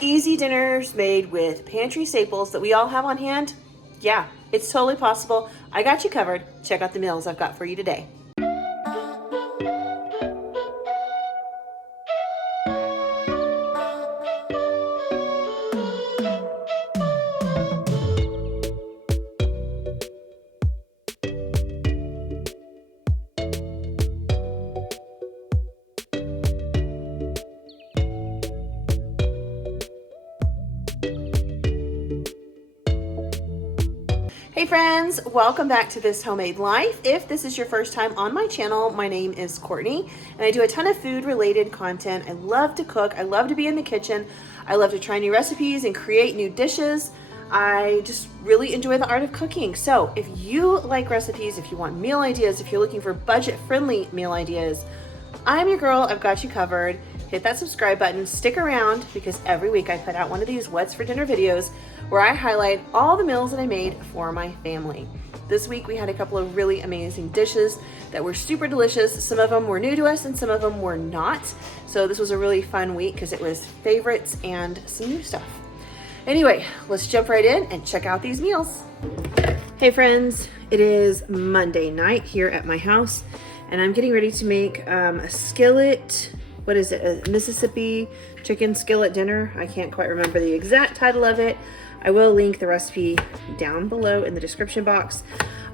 Easy dinners made with pantry staples that we all have on hand? Yeah, it's totally possible. I got you covered. Check out the meals I've got for you today. Hey friends, welcome back to This Homemade Life. If this is your first time on my channel, my name is Courtney and I do a ton of food related content. I love to cook. I love to be in the kitchen. I love to try new recipes and create new dishes. I just really enjoy the art of cooking. So if you like recipes, if you want meal ideas, if you're looking for budget friendly meal ideas, I'm your girl. I've got you covered. Hit that subscribe button, stick around, because every week I put out one of these What's for Dinner videos where I highlight all the meals that I made for my family. This week we had a couple of really amazing dishes that were super delicious. Some of them were new to us and some of them were not. So this was a really fun week because it was favorites and some new stuff. Anyway, let's jump right in and check out these meals. Hey friends, it is Monday night here at my house and I'm getting ready to make a skillet, what is it, a Mississippi chicken skillet dinner. I can't quite remember the exact title of it. I will link the recipe down below in the description box.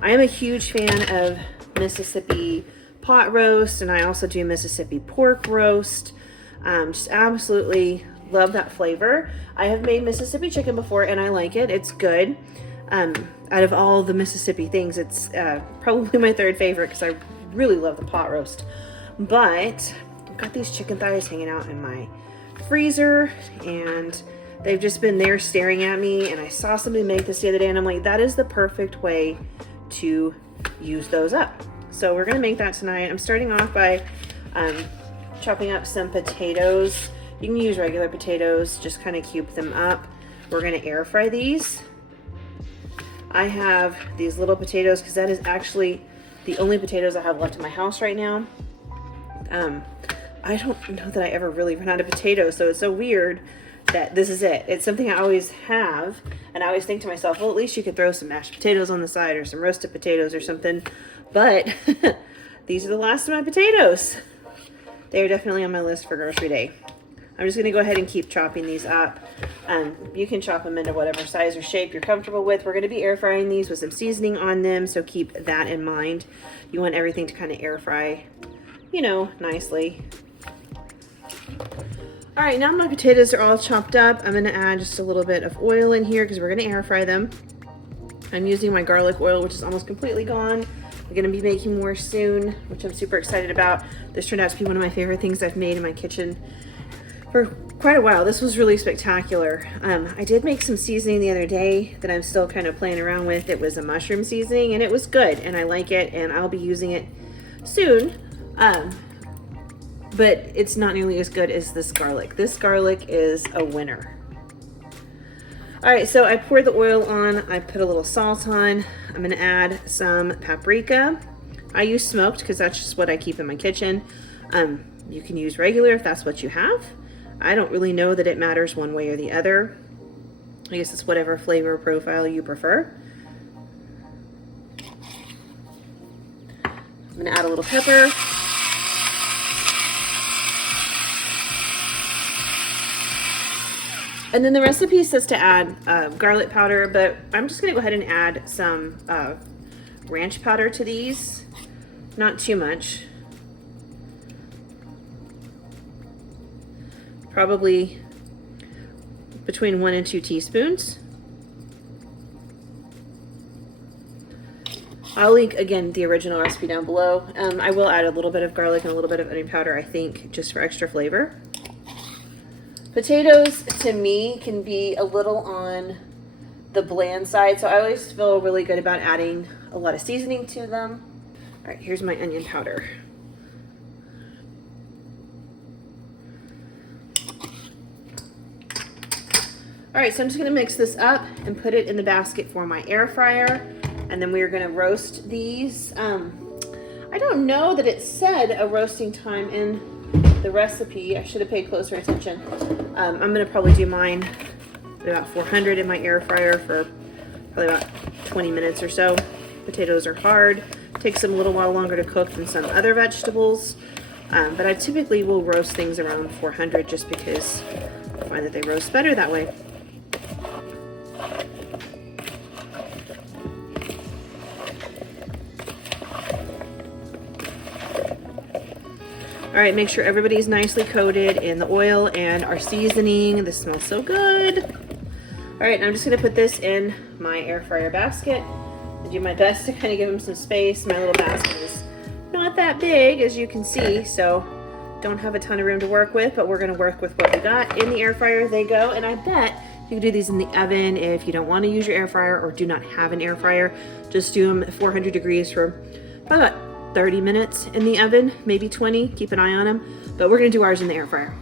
I am a huge fan of Mississippi pot roast, and I also do Mississippi pork roast. Just absolutely love that flavor. I have made Mississippi chicken before and I like it. It's good. Out of all the Mississippi things, it's probably my third favorite because I really love the pot roast. But I've got these chicken thighs hanging out in my freezer and they've just been there staring at me, and I saw somebody make this the other day and I'm like, that is the perfect way to use those up. So we're gonna make that tonight. I'm starting off by chopping up some potatoes. You can use regular potatoes, just kind of cube them up. We're gonna air fry these. I have these little potatoes because that is actually the only potatoes I have left in my house right now. I don't know that I ever really run out of potatoes, so it's so weird that this is it. It's something I always have, and I always think to myself, well, at least you could throw some mashed potatoes on the side or some roasted potatoes or something, but these are the last of my potatoes. They are definitely on my list for grocery day. I'm just gonna go ahead and keep chopping these up. You can chop them into whatever size or shape you're comfortable with. We're gonna be air frying these with some seasoning on them, so keep that in mind. You want everything to kind of air fry, you know, nicely. All right, now my potatoes are all chopped up. I'm gonna add just a little bit of oil in here because we're gonna air fry them. I'm using my garlic oil, which is almost completely gone. I'm gonna be making more soon, which I'm super excited about. This turned out to be one of my favorite things I've made in my kitchen for quite a while. This was really spectacular. I did make some seasoning the other day that I'm still kind of playing around with. It was a mushroom seasoning and it was good and I like it and I'll be using it soon. But it's not nearly as good as this garlic. This garlic is a winner. All right, so I poured the oil on, I put a little salt on. I'm gonna add some paprika. I use smoked because that's just what I keep in my kitchen. You can use regular if that's what you have. I don't really know that it matters one way or the other. I guess it's whatever flavor profile you prefer. I'm gonna add a little pepper. And then the recipe says to add garlic powder, but I'm just gonna go ahead and add some ranch powder to these. Not too much. Probably between 1 and 2 teaspoons. I'll link, again, the original recipe down below. I will add a little bit of garlic and a little bit of onion powder, I think, just for extra flavor. Potatoes, to me, can be a little on the bland side, so I always feel really good about adding a lot of seasoning to them. All right, here's my onion powder. All right, so I'm just gonna mix this up and put it in the basket for my air fryer, and then we're gonna roast these. I don't know that it said a roasting time in the recipe, I should have paid closer attention. I'm gonna probably do mine at about 400 in my air fryer for probably about 20 minutes or so. Potatoes are hard. Takes them a little while longer to cook than some other vegetables. But I typically will roast things around 400 just because I find that they roast better that way. All right, make sure everybody's nicely coated in the oil and our seasoning. This smells so good. All right, I'm just gonna put this in my air fryer basket. I do my best to kind of give them some space. My little basket is not that big, as you can see, so don't have a ton of room to work with, but we're gonna work with what we got. In the air fryer they go, and I bet you can do these in the oven if you don't wanna use your air fryer or do not have an air fryer. Just do them at 400 degrees for about 30 minutes in the oven, maybe 20, keep an eye on them, but we're gonna do ours in the air fryer.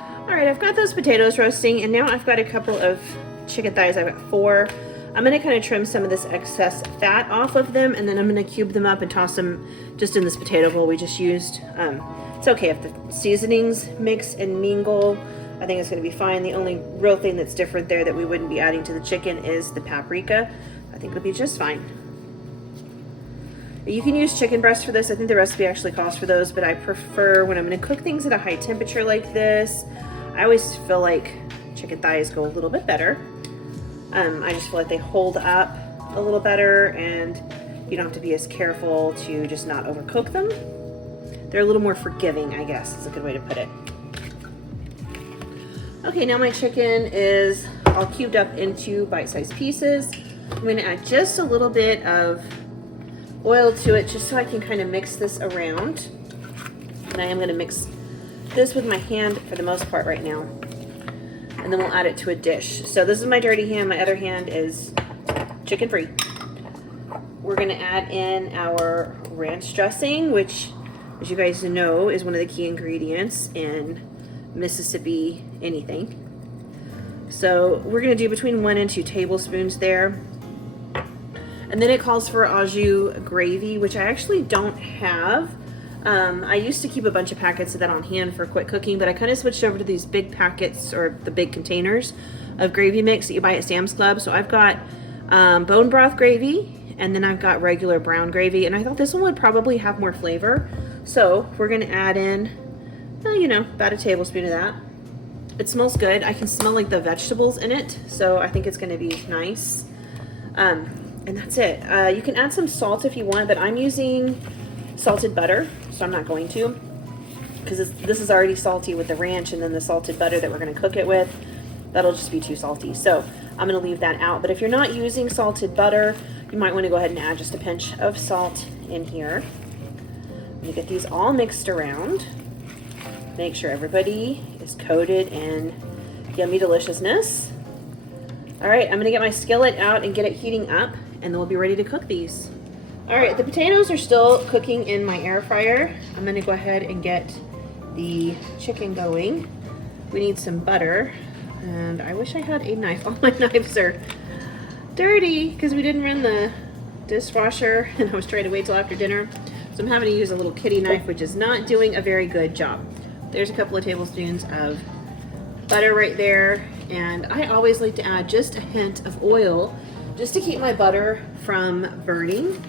All right, I've got those potatoes roasting, and now I've got a couple of chicken thighs. I've got 4. I'm gonna kind of trim some of this excess fat off of them, and then I'm gonna cube them up and toss them just in this potato bowl we just used. It's okay if the seasonings mix and mingle. I think it's gonna be fine. The only real thing that's different there that we wouldn't be adding to the chicken is the paprika. I think it'll be just fine. You can use chicken breasts for this. I think the recipe actually calls for those, but I prefer when I'm gonna cook things at a high temperature like this, I always feel like chicken thighs go a little bit better. I just feel like they hold up a little better, and you don't have to be as careful to just not overcook them. They're a little more forgiving, I guess is a good way to put it. Okay, now my chicken is all cubed up into bite-sized pieces. I'm gonna add just a little bit of oil to it just so I can kind of mix this around. And I am gonna mix this with my hand for the most part right now. And then we'll add it to a dish. So this is my dirty hand, my other hand is chicken free. We're gonna add in our ranch dressing, which, as you guys know, is one of the key ingredients in Mississippi anything. So we're gonna do between 1 and 2 tablespoons there. And then it calls for au jus gravy, which I actually don't have. I used to keep a bunch of packets of that on hand for quick cooking, but I kind of switched over to these big packets, or the big containers of gravy mix that you buy at Sam's Club. So I've got bone broth gravy, and then I've got regular brown gravy, and I thought this one would probably have more flavor. So we're gonna add in, you know, about a tablespoon of that. It smells good. I can smell like the vegetables in it, so I think it's gonna be nice. And that's it. You can add some salt if you want, but I'm using salted butter, so I'm not going to, because this is already salty with the ranch, and then the salted butter that we're going to cook it with, that'll just be too salty. So I'm going to leave that out. But if you're not using salted butter, you might want to go ahead and add just a pinch of salt in here. I'm going to get these all mixed around. Make sure everybody is coated in yummy deliciousness. All right, I'm going to get my skillet out and get it heating up, and then we'll be ready to cook these. All right, the potatoes are still cooking in my air fryer. I'm gonna go ahead and get the chicken going. We need some butter, and I wish I had a knife. All my knives are dirty because we didn't run the dishwasher, and I was trying to wait till after dinner. So I'm having to use a little kitty knife, which is not doing a very good job. There's a couple of tablespoons of butter right there, and I always like to add just a hint of oil just to keep my butter from burning.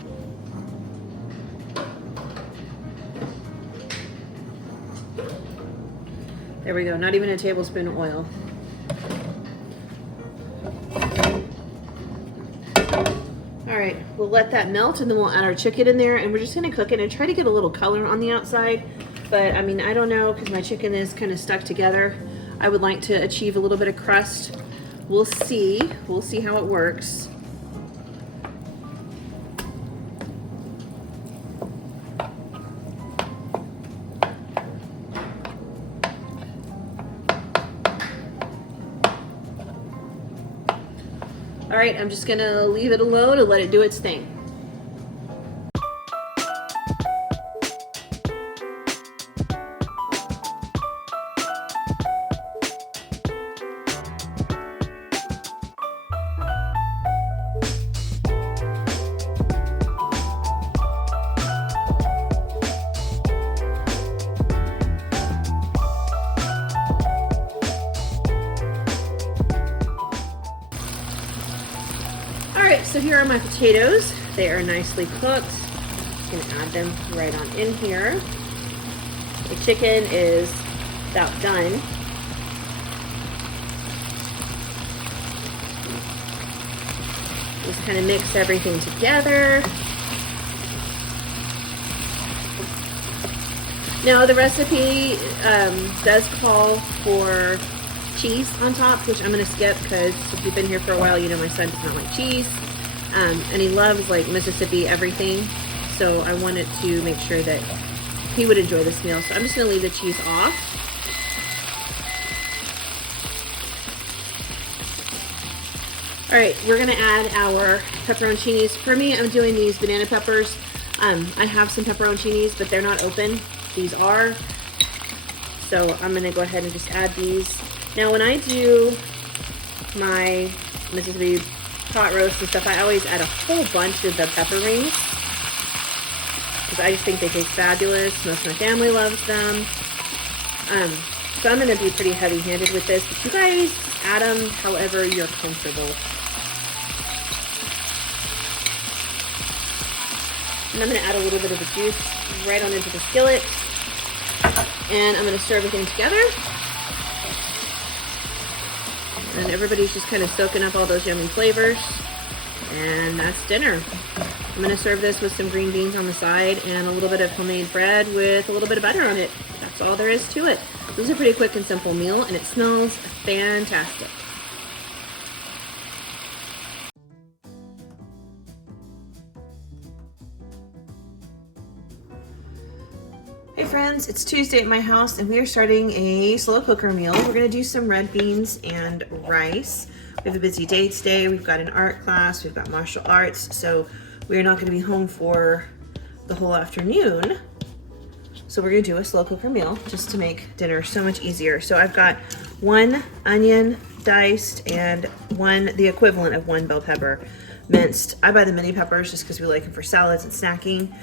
There we go, not even a tablespoon of oil. All right, we'll let that melt, and then we'll add our chicken in there, and we're just gonna cook it and try to get a little color on the outside. But I mean, I don't know, because my chicken is kind of stuck together. I would like to achieve a little bit of crust. We'll see how it works. All right, I'm just gonna leave it alone and let it do its thing. so here are my potatoes. They are nicely cooked. I'm gonna add them right on in here. The chicken is about done. Just kind of mix everything together. Now the recipe does call for cheese on top, which I'm gonna skip because if you've been here for a while, you know my son does not like cheese. And he loves like Mississippi everything. So I wanted to make sure that he would enjoy this meal. So I'm just gonna leave the cheese off. All right, we're gonna add our pepperoncinis. For me, I'm doing these banana peppers. I have some pepperoncinis, but they're not open. These are. So I'm gonna go ahead and just add these. Now when I do my Mississippi pot roast and stuff, I always add a whole bunch of the pepper rings because I just think they taste fabulous. Most of my family loves them. So I'm gonna be pretty heavy-handed with this, but you guys add them however you're comfortable. And I'm gonna add a little bit of the juice right on into the skillet. And I'm gonna stir everything together. And everybody's just kind of soaking up all those yummy flavors. And that's dinner. I'm gonna serve this with some green beans on the side and a little bit of homemade bread with a little bit of butter on it. That's all there is to it. This is a pretty quick and simple meal, and it smells fantastic. Hey friends, it's Tuesday at my house and we are starting a slow cooker meal. We're gonna do some red beans and rice. We have a busy day today. We've got an art class, we've got martial arts, so we're not gonna be home for the whole afternoon. So we're gonna do a slow cooker meal just to make dinner so much easier. So I've got 1 onion diced and the equivalent of 1 bell pepper minced. I buy the mini peppers just because we like them for salads and snacking.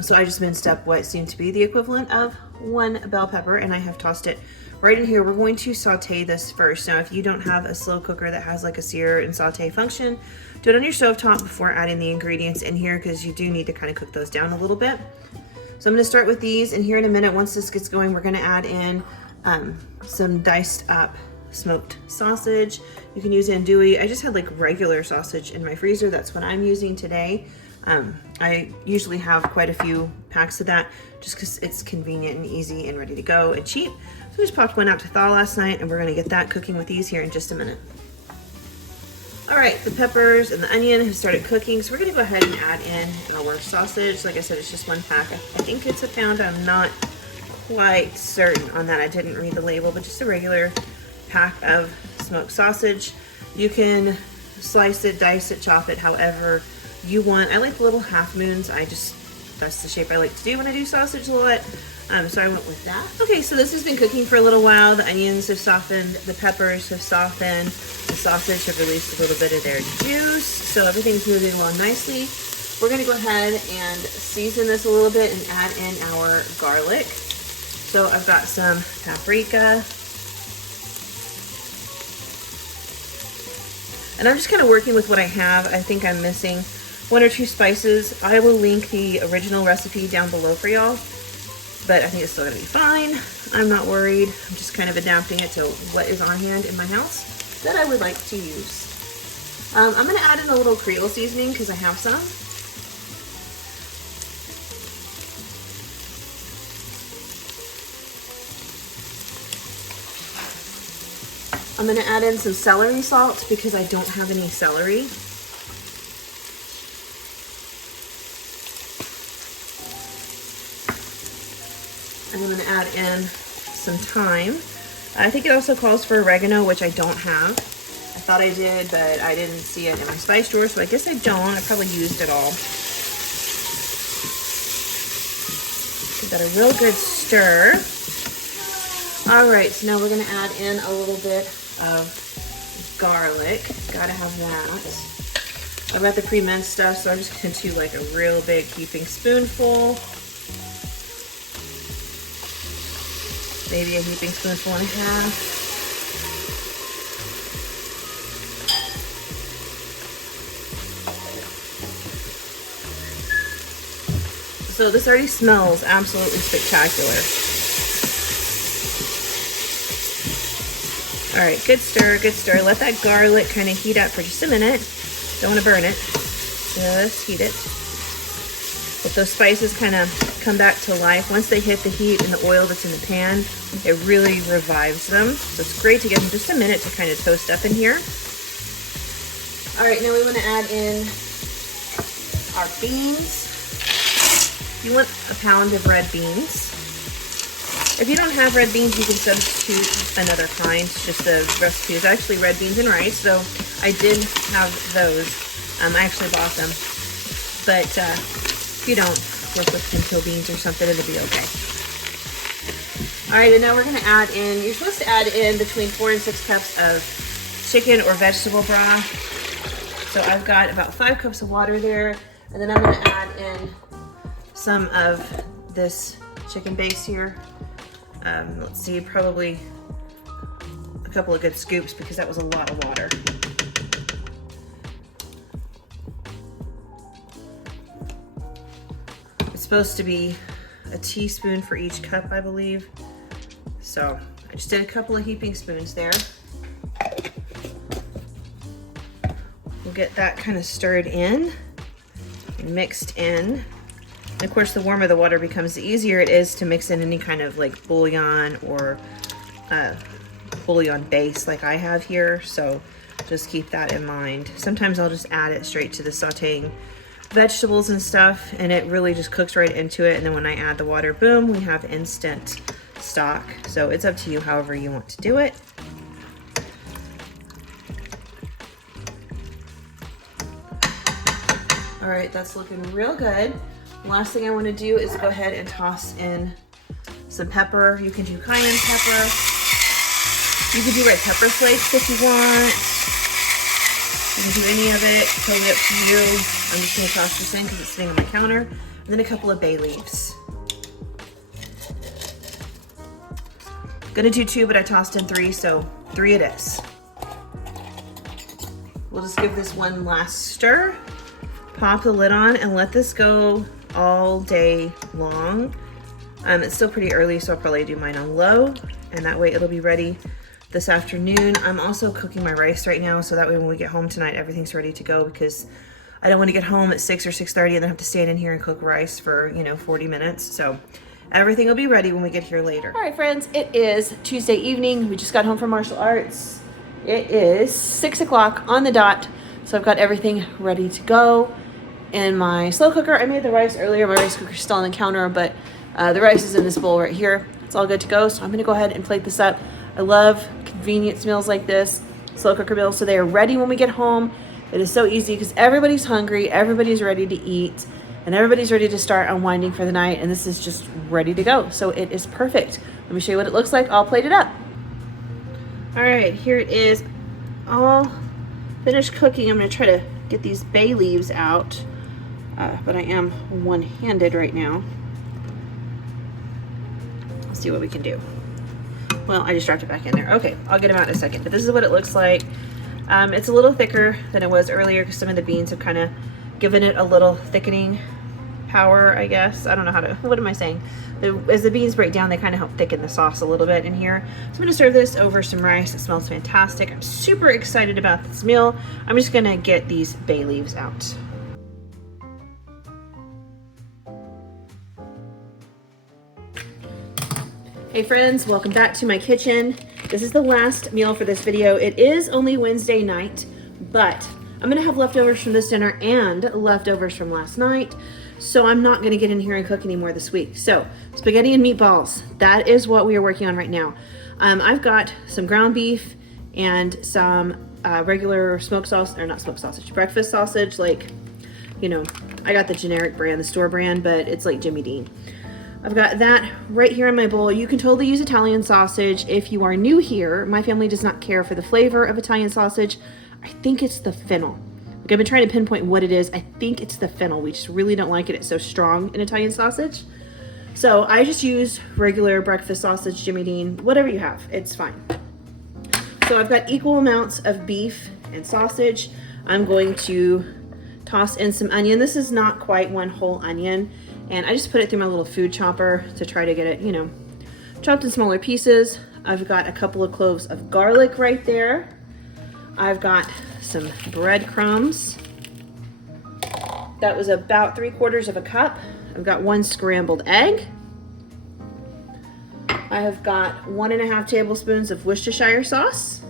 So I just minced up what seemed to be the equivalent of 1 bell pepper, and I have tossed it right in here. We're going to saute this first. Now, if you don't have a slow cooker that has like a sear and saute function, do it on your stovetop before adding the ingredients in here because you do need to kind of cook those down a little bit. So I'm gonna start with these, and here in a minute, once this gets going, we're gonna add in some diced up smoked sausage. You can use andouille. I just had like regular sausage in my freezer. That's what I'm using today. I usually have quite a few packs of that just because it's convenient and easy and ready to go and cheap. So we just popped one out to thaw last night, and we're gonna get that cooking with these here in just a minute. All right, the peppers and the onion have started cooking, so we're gonna go ahead and add in our sausage. Like I said, it's just 1 pack. I think it's a pound. I'm not quite certain on that. I didn't read the label, but just a regular pack of smoked sausage. You can slice it, dice it, chop it, however you want. I like little half moons. That's the shape I like to do when I do sausage a lot. So I went with that. Okay, so this has been cooking for a little while. The onions have softened, the peppers have softened, the sausage have released a little bit of their juice. So everything's moving along nicely. We're gonna go ahead and season this a little bit and add in our garlic. So I've got some paprika. And I'm just kind of working with what I have. I think I'm missing 1 or 2 spices. I will link the original recipe down below for y'all, but I think it's still gonna be fine. I'm not worried. I'm just kind of adapting it to what is on hand in my house that I would like to use. I'm gonna add in a little Creole seasoning because I have some. I'm gonna add in some celery salt because I don't have any celery. And I'm gonna add in some thyme. I think it also calls for oregano, which I don't have. I thought I did, but I didn't see it in my spice drawer, so I guess I don't. I probably used it all. Give that a real good stir. All right, so now we're gonna add in a little bit of garlic. Gotta have that. I've got the pre-minced stuff, so I'm just gonna do like a real big heaping spoonful. Maybe a heaping spoonful and a half. So this already smells absolutely spectacular. All right, good stir, good stir. Let that garlic kind of heat up for just a minute. Don't want to burn it. Just heat it. Let those spices kind of come back to life. Once they hit the heat and the oil that's in the pan, it really revives them. So it's great to give them just a minute to kind of toast up in here. All right, now we want to add in our beans. You want a pound of red beans. If you don't have red beans, you can substitute another kind. Just the recipe is actually red beans and rice, so I did have those. I actually bought them. But if you don't, work with pinto beans or something, it'll be okay. All right, and now we're gonna add in, you're supposed to add in between 4 and 6 cups of chicken or vegetable broth. So I've got about 5 cups of water there, and then I'm gonna add in some of this chicken base here. Let's see, probably a couple of good scoops because that was a lot of water. It's supposed to be a teaspoon for each cup, I believe. So I just did a couple of heaping spoons there. We'll get that kind of stirred in and mixed in. And of course, the warmer the water becomes, the easier it is to mix in any kind of like bouillon or bouillon base like I have here. So just keep that in mind. Sometimes I'll just add it straight to the sauteing vegetables and stuff, and it really just cooks right into it. And then when I add the water, boom, we have instant stock. So it's up to you however you want to do it. All right, that's looking real good. Last thing I want to do is go ahead and toss in some pepper. You can do cayenne pepper. You can do red pepper flakes if you want. You can do any of it, totally up to you. I'm just gonna toss this in because it's sitting on my counter. And then a couple of bay leaves. Gonna do 2, but I tossed in 3, so 3 it is. We'll just give this one last stir. Pop the lid on and let this go all day long. It's still pretty early, so I'll probably do mine on low, and that way it'll be ready this afternoon. I'm also cooking my rice right now, so that way when we get home tonight, everything's ready to go, because I don't want to get home at 6 or 6:30 and then have to stand in here and cook rice for, 40 minutes. So everything will be ready when we get here later. All right, friends, it is Tuesday evening. We just got home from martial arts. It is 6 o'clock on the dot, so I've got everything ready to go. In my slow cooker, I made the rice earlier. My rice cooker's still on the counter, but the rice is in this bowl right here. It's all good to go, so I'm gonna go ahead and plate this up. I love convenience meals like this, slow cooker meals, so they are ready when we get home. It is so easy because everybody's hungry, everybody's ready to eat, and everybody's ready to start unwinding for the night, and this is just ready to go. So it is perfect. Let me show you what it looks like. I'll plate it up. All right, here it is, all finished cooking. I'm gonna try to get these bay leaves out. But I am one-handed right now. Let's see what we can do. Well, I just dropped it back in there. Okay, I'll get them out in a second. But this is what it looks like. It's a little thicker than it was earlier because some of the beans have kind of given it a little thickening power, I guess. I don't know how to, what am I saying? As the beans break down, they kind of help thicken the sauce a little bit in here. So I'm gonna serve this over some rice. It smells fantastic. I'm super excited about this meal. I'm just gonna get these bay leaves out. Hey friends, welcome back to my kitchen. This is the last meal for this video. It is only Wednesday night, but I'm gonna have leftovers from this dinner and leftovers from last night, so I'm not gonna get in here and cook anymore this week. So, spaghetti and meatballs, that is what we are working on right now. I've got some ground beef and some regular smoked sausage, or not smoked sausage, breakfast sausage, like, I got the generic brand, the store brand, but it's like Jimmy Dean. I've got that right here in my bowl. You can totally use Italian sausage. If you are new here, my family does not care for the flavor of Italian sausage. I think it's the fennel. Like, I've been trying to pinpoint what it is. I think it's the fennel. We just really don't like it. It's so strong in Italian sausage. So I just use regular breakfast sausage, Jimmy Dean, whatever you have, it's fine. So I've got equal amounts of beef and sausage. I'm going to toss in some onion. This is not quite one whole onion. And I just put it through my little food chopper to try to get it, you know, chopped in smaller pieces. I've got a couple of cloves of garlic right there. I've got some breadcrumbs. That was about 3/4 of a cup. I've got 1 scrambled egg. I have got 1½ tablespoons of Worcestershire sauce.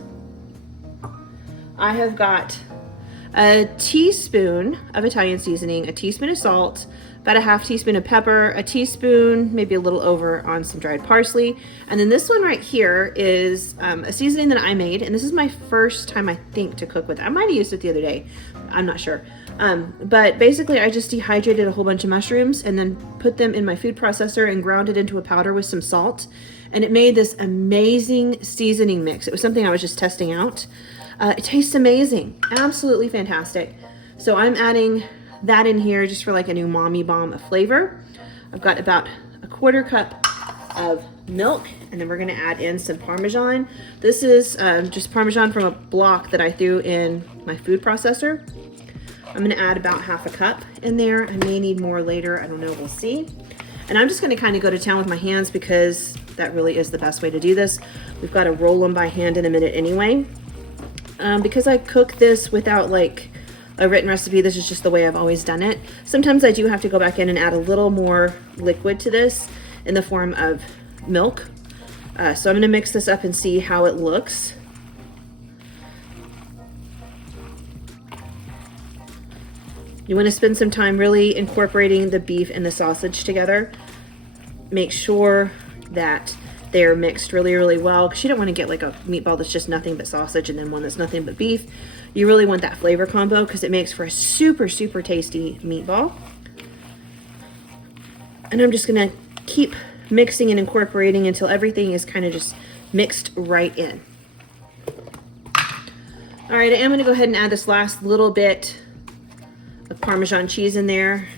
I have got a teaspoon of Italian seasoning, a teaspoon of salt, about a ½ teaspoon of pepper, a teaspoon, maybe a little over, on some dried parsley. And then this one right here is a seasoning that I made, and this is my first time, I think, to cook with. I might have used it the other day. I'm not sure. But basically I just dehydrated a whole bunch of mushrooms and then put them in my food processor and ground it into a powder with some salt. And it made this amazing seasoning mix. It was something I was just testing out. It tastes amazing, absolutely fantastic. So I'm adding that in here just for like an umami bomb of flavor. I've got about a 1/4 cup of milk, and then we're gonna add in some parmesan. This is just parmesan from a block that I threw in my food processor. I'm gonna add about ½ a cup in there. I may need more later, I don't know, we'll see. And I'm just gonna kind of go to town with my hands because that really is the best way to do this. We've got to roll them by hand in a minute anyway. Because I cook this without like a written recipe, this is just the way I've always done it. Sometimes I do have to go back in and add a little more liquid to this in the form of milk. So I'm gonna mix this up and see how it looks. You want to spend some time really incorporating the beef and the sausage together. Make sure that they're mixed really, really well, because you don't want to get like a meatball that's just nothing but sausage and then one that's nothing but beef. You really want that flavor combo because it makes for a super, super tasty meatball. And I'm just going to keep mixing and incorporating until everything is kind of just mixed right in. All right, I am going to go ahead and add this last little bit of Parmesan cheese in there.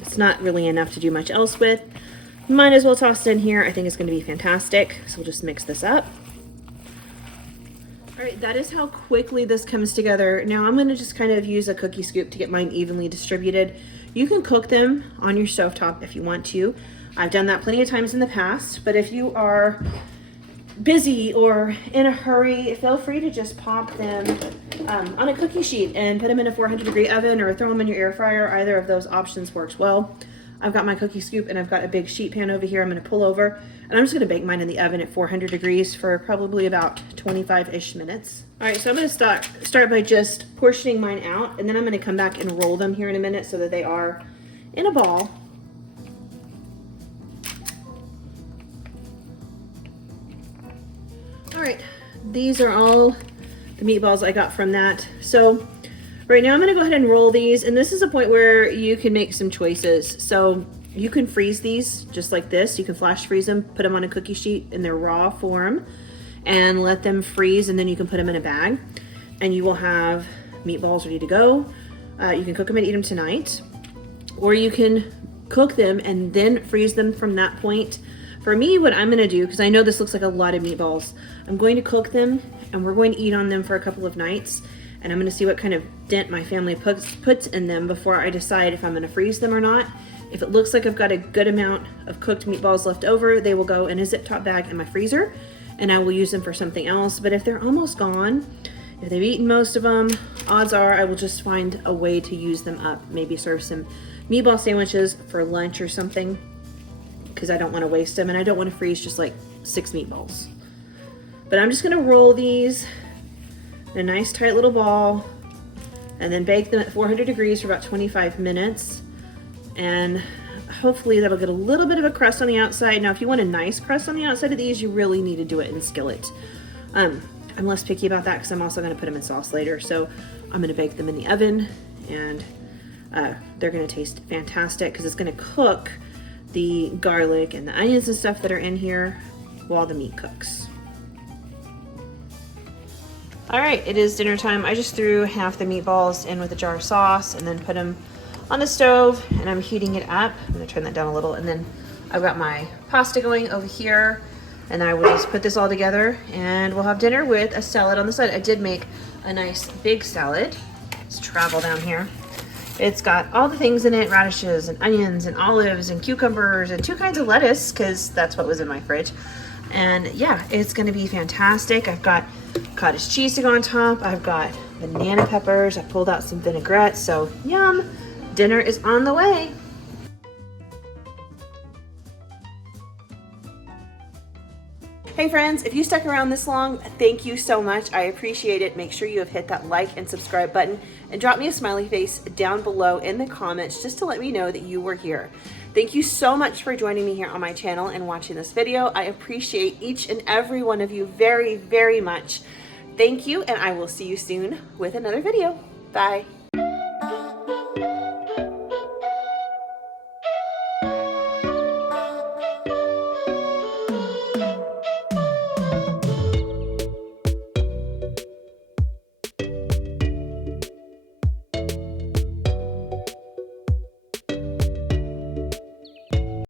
It's not really enough to do much else with. Might as well toss it in here. I think it's going to be fantastic. So we'll just mix this up. All right, that is how quickly this comes together. Now I'm going to just kind of use a cookie scoop to get mine evenly distributed. You can cook them on your stovetop if you want to. I've done that plenty of times in the past, but if you are busy or in a hurry, feel free to just pop them on a cookie sheet and put them in a 400-degree oven or throw them in your air fryer. Either of those options works well. I've got my cookie scoop and I've got a big sheet pan over here. I'm going to pull over and I'm just going to bake mine in the oven at 400 degrees for probably about 25-ish minutes. All right, so I'm going to start by just portioning mine out, and then I'm going to come back and roll them here in a minute so that they are in a ball. All right, these are all the meatballs I got from that. So right now I'm going to go ahead and roll these, and this is a point where you can make some choices. So you can freeze these just like this. You can flash freeze them, put them on a cookie sheet in their raw form and let them freeze, and then you can put them in a bag and you will have meatballs ready to go. You can cook them and eat them tonight, or you can cook them and then freeze them from that point. For me, what I'm going to do, because I know this looks like a lot of meatballs, I'm going to cook them and we're going to eat on them for a couple of nights. And I'm going to see what kind of dent my family puts in them before I decide if I'm going to freeze them or not. If it looks like I've got a good amount of cooked meatballs left over, they will go in a zip top bag in my freezer and I will use them for something else. But if they're almost gone, if they've eaten most of them, odds are I will just find a way to use them up. Maybe serve some meatball sandwiches for lunch or something, because I don't want to waste them and I don't want to freeze just like 6 meatballs. But I'm just going to roll these in a nice tight little ball and then bake them at 400 degrees for about 25 minutes. And hopefully that'll get a little bit of a crust on the outside. Now, if you want a nice crust on the outside of these, you really need to do it in Skillet. I'm less picky about that because I'm also going to put them in sauce later. So I'm going to bake them in the oven, and they're going to taste fantastic because it's going to cook the garlic and the onions and stuff that are in here while the meat cooks. All right, it is dinner time. I just threw half the meatballs in with a jar of sauce and then put them on the stove, and I'm heating it up. I'm gonna turn that down a little, and then I've got my pasta going over here, and I will just put this all together and we'll have dinner with a salad on the side. I did make a nice big salad. Let's travel down here. It's got all the things in it, radishes and onions and olives and cucumbers and 2 kinds of lettuce, because that's what was in my fridge. And yeah, it's gonna be fantastic. I've got cottage cheese to go on top. I've got banana peppers. I pulled out some vinaigrette, so yum. Dinner is on the way. Hey friends, if you stuck around this long, thank you so much. I appreciate it. Make sure you have hit that like and subscribe button and drop me a smiley face down below in the comments just to let me know that you were here. Thank you so much for joining me here on my channel and watching this video. I appreciate each and every one of you very, very much. Thank you, and I will see you soon with another video. Bye.